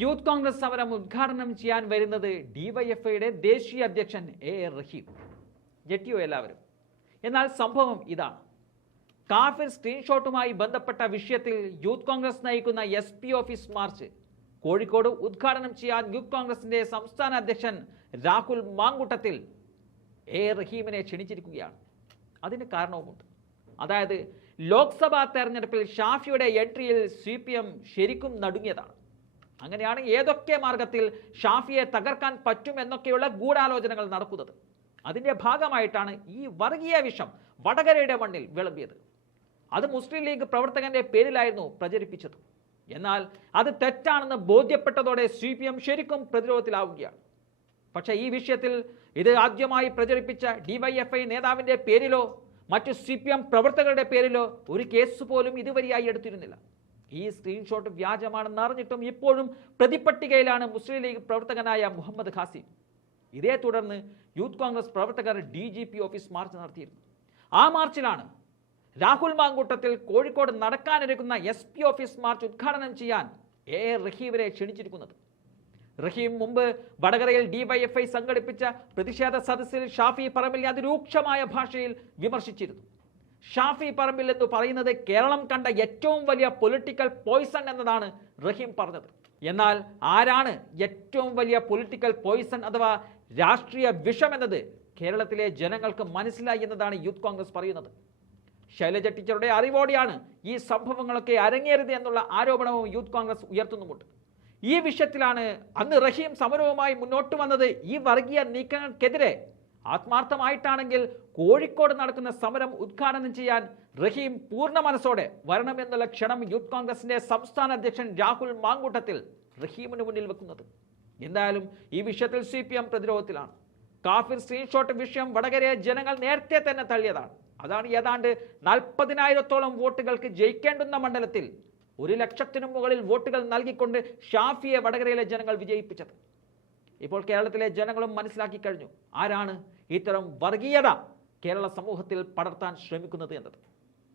Youth Congress സമരം ഉദ്ഘാടനം ചെയ്യാൻ വരുന്നത് ഡിവൈഎഫ്ഐയുടെ ദേശീയ അധ്യക്ഷൻ എ റഹീം. ഞെട്ടിയോ എല്ലാവരും? എന്നാൽ സംഭവം ഇതാണ്. കാഫിർ സ്ക്രീൻഷോട്ടുമായി ബന്ധപ്പെട്ട വിഷയത്തിൽ യൂത്ത് കോൺഗ്രസ് നയിക്കുന്ന SP ഓഫീസ് മാർച്ച് കോഴിക്കോട് ഉദ്ഘാടനം ചെയ്യാൻ യൂത്ത് കോൺഗ്രസിന്റെ സംസ്ഥാന അധ്യക്ഷൻ രാഹുൽ മാങ്കൂട്ടത്തിൽ എ റഹീമിനെ ക്ഷണിച്ചിരിക്കുകയാണ്. അതിന് കാരണവുമുണ്ട്. അതായത് ലോക്സഭാ തെരഞ്ഞെടുപ്പിൽ ഷാഫിയുടെ എൻട്രിയിൽ CPM ശരിക്കും നടുങ്ങിയതാണ്. അങ്ങനെയാണ് ഏതൊക്കെ മാർഗത്തിൽ ഷാഫിയെ തകർക്കാൻ പറ്റുമെന്നൊക്കെയുള്ള ഗൂഢാലോചനകൾ നടക്കുന്നത്. അതിൻ്റെ ഭാഗമായിട്ടാണ് ഈ വർഗീയ വിഷം വടകരയുടെ മണ്ണിൽ വിളമ്പിയത്. അത് മുസ്ലിം ലീഗ് പ്രവർത്തകന്റെ പേരിലായിരുന്നു പ്രചരിപ്പിച്ചത്. എന്നാൽ അത് തെറ്റാണെന്ന് ബോധ്യപ്പെട്ടതോടെ CPM ശരിക്കും പ്രതിരോധത്തിലാവുകയാണ്. പക്ഷേ ഈ വിഷയത്തിൽ ഇത് ആദ്യമായി പ്രചരിപ്പിച്ച DYFI നേതാവിൻ്റെ പേരിലോ മറ്റു CPM പ്രവർത്തകരുടെ പേരിലോ ഒരു കേസ് പോലും ഇതുവരെയായി എടുത്തിരുന്നില്ല. ഈ സ്ക്രീൻഷോട്ട് വ്യാജമാണെന്ന് അറിഞ്ഞിട്ടും ഇപ്പോഴും പ്രതിപട്ടികയിലാണ് മുസ്ലിം ലീഗ് പ്രവർത്തകനായ മുഹമ്മദ് ഖാസിം. ഇതേ തുടർന്ന് യൂത്ത് കോൺഗ്രസ് പ്രവർത്തകർ DGP ഓഫീസ് മാർച്ച് നടത്തിയിരുന്നു. ആ മാർച്ചിലാണ് രാഹുൽ മാങ്കൂട്ടത്തിൽ കോഴിക്കോട് നടക്കാനിരിക്കുന്ന SP ഓഫീസ് മാർച്ച് ഉദ്ഘാടനം ചെയ്യാൻ എ റഹീമിനെ ക്ഷണിച്ചിരിക്കുന്നത്. റഹീം മുമ്പ് വടകരയിൽ DYFI സംഘടിപ്പിച്ച പ്രതിഷേധ സദസ്സിൽ ഷാഫി പറമ്പിലിനെ അതിരൂക്ഷമായ ഭാഷയിൽ വിമർശിച്ചിരുന്നു. ഷാഫി പറമ്പിൽ എന്ന് പറയുന്നത് കേരളം കണ്ട ഏറ്റവും വലിയ പൊളിറ്റിക്കൽ പോയിസൺ എന്നതാണ് റഹീം പറഞ്ഞത്. എന്നാൽ ആരാണ് ഏറ്റവും വലിയ പൊളിറ്റിക്കൽ പോയിസൺ അഥവാ രാഷ്ട്രീയ വിഷം എന്നത് കേരളത്തിലെ ജനങ്ങൾക്ക് മനസ്സിലായി എന്നതാണ് യൂത്ത് കോൺഗ്രസ് പറയുന്നത്. ശൈലജ ടീച്ചറുടെ അറിവോടെയാണ് ഈ സംഭവങ്ങളൊക്കെ അരങ്ങേറിയത് എന്നുള്ള ആരോപണവും യൂത്ത് കോൺഗ്രസ് ഉയർത്തുന്നുമുണ്ട്. ഈ വിഷയത്തിലാണ് അന്ന് റഹീം സമരവുമായി മുന്നോട്ട് വന്നത്. ഈ വർഗീയ നീക്കങ്ങൾക്കെതിരെ ആത്മാർത്ഥമായിട്ടാണെങ്കിൽ കോഴിക്കോട് നടക്കുന്ന സമരം ഉദ്ഘാടനം ചെയ്യാൻ റഹീം പൂർണ്ണ മനസ്സോടെ വരണമെന്നുള്ള ക്ഷണം യൂത്ത് കോൺഗ്രസിന്റെ സംസ്ഥാന അധ്യക്ഷൻ രാഹുൽ മാങ്കൂട്ടത്തിൽ റഹീമിന് മുന്നിൽ വെക്കുന്നത്. എന്തായാലും ഈ വിഷയത്തിൽ CPM പ്രതിരോധത്തിലാണ്. കാഫിർ സ്ക്രീൻഷോട്ട് വിഷയം വടകരയെ ജനങ്ങൾ നേരത്തെ തന്നെ തള്ളിയതാണ്. അതാണ് ഏതാണ്ട് 40,000-ഓളം വോട്ടുകൾക്ക് ജയിക്കേണ്ടുന്ന മണ്ഡലത്തിൽ 1,00,000-നും മുകളിൽ വോട്ടുകൾ നൽകിക്കൊണ്ട് ഷാഫിയെ വടകരയിലെ ജനങ്ങൾ വിജയിപ്പിച്ചത്. ഇപ്പോൾ കേരളത്തിലെ ജനങ്ങളും മനസ്സിലാക്കി കഴിഞ്ഞു ആരാണ് ഇത്തരം വർഗീയത കേരള സമൂഹത്തിൽ പടർത്താൻ ശ്രമിക്കുന്നത് എന്നത്.